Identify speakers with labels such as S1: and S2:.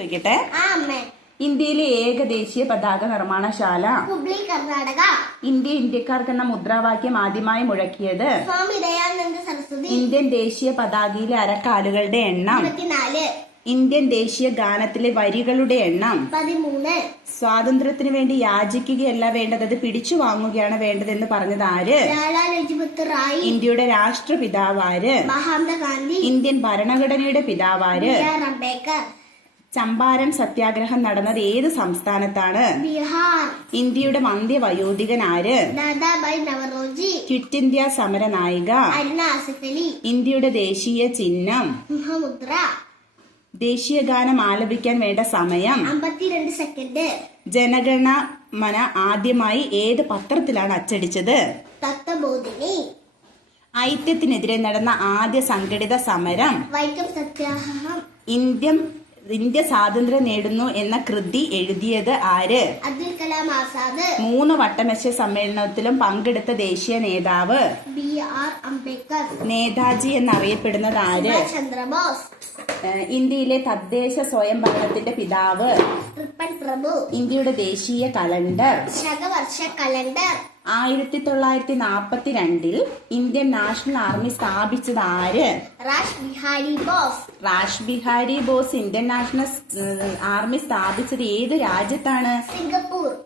S1: ചോദിക്കട്ടെ? ഇന്ത്യയിലെ ഏക ദേശീയ പതാക നിർമ്മാണശാല.
S2: ഹുബ്ലി കർണാടക.
S1: ഇന്ത്യ ഇന്ത്യക്കാർക്ക് എന്ന മുദ്രാവാക്യം ആദ്യമായി മുഴക്കിയത്.
S2: സ്വാമി ദയാനന്ദ സരസ്വതി.
S1: ഇന്ത്യൻ ദേശീയ പതാകയിലെ അരക്കാലുകളുടെ എണ്ണം. ഇന്ത്യൻ ദേശീയ ഗാനത്തിലെ വരികളുടെ എണ്ണം.
S2: പതിമൂന്ന്.
S1: സ്വാതന്ത്ര്യത്തിന് വേണ്ടി യാചിക്കുകയല്ല വേണ്ടത് അത് പിടിച്ചു വാങ്ങുകയാണ് വേണ്ടതെന്ന് പറഞ്ഞത് ആര്?
S2: റായ്.
S1: ഇന്ത്യയുടെ രാഷ്ട്രപിതാവാര്
S2: മഹാത്മാ ഗാന്ധി.
S1: ഇന്ത്യൻ ഭരണഘടനയുടെ പിതാവാര്
S2: അംബേദ്കർ.
S1: ചമ്പാരൻ സത്യാഗ്രഹം നടന്നത് ഏത് സംസ്ഥാനത്താണ്?
S2: ബീഹാർ.
S1: ഇന്ത്യയുടെ വന്ധ്യവയോധികൻ ആര്?
S2: ദാദാബായ് നവറോജി.
S1: ക്വിറ്റ് ഇന്ത്യ സമര നായിക
S2: അരുണ ആസിഫ് അലി
S1: ഇന്ത്യയുടെ ദേശീയ ചിഹ്നം.
S2: മുഹമുദ്ര
S1: ദേശീയ ഗാനം ആലപിക്കാൻ വേണ്ട സമയം.
S2: അമ്പത്തിരണ്ട് സെക്കൻഡ്.
S1: ജനഗണ മന ആദ്യമായി ഏത് പത്രത്തിലാണ് അച്ചടിച്ചത്?
S2: തത്വബോധിനി.
S1: ഐക്യത്തിനെതിരെ നടന്ന ആദ്യ സംഘടിത സമരം.
S2: വൈക്കം സത്യാഗ്രഹം.
S1: ഇന്ത്യ ഇന്ത്യ സ്വാതന്ത്ര്യം നേടുന്നു എന്ന കൃതി എഴുതിയത് ആര്?
S2: അബ്ദുൽ കലാം ആസാദ്.
S1: മൂന്ന് വട്ടമേശ സമ്മേളനത്തിലും പങ്കെടുത്ത ദേശീയ നേതാവ്
S2: ബി ആർ അംബേദ്കർ.
S1: നേതാജി എന്നറിയപ്പെടുന്നത് ആര്?
S2: ചന്ദ്രബോസ്.
S1: ഇന്ത്യയിലെ തദ്ദേശ സ്വയംഭരണത്തിന്റെ പിതാവ്.
S2: റിപ്പൺ പ്രഭു.
S1: ഇന്ത്യയുടെ ദേശീയ കലണ്ടർ.
S2: ശതവർഷ കലണ്ടർ.
S1: ആയിരത്തി തൊള്ളായിരത്തി നാപ്പത്തി രണ്ടിൽ ഇന്ത്യൻ നാഷണൽ ആർമി സ്ഥാപിച്ചത് ആര്?
S2: Rash Behari Bose.
S1: Rash Behari Bose Indian national army സ്ഥാപിച്ചത് ഏത് രാജ്യത്താണ്?
S2: സിംഗപ്പൂർ.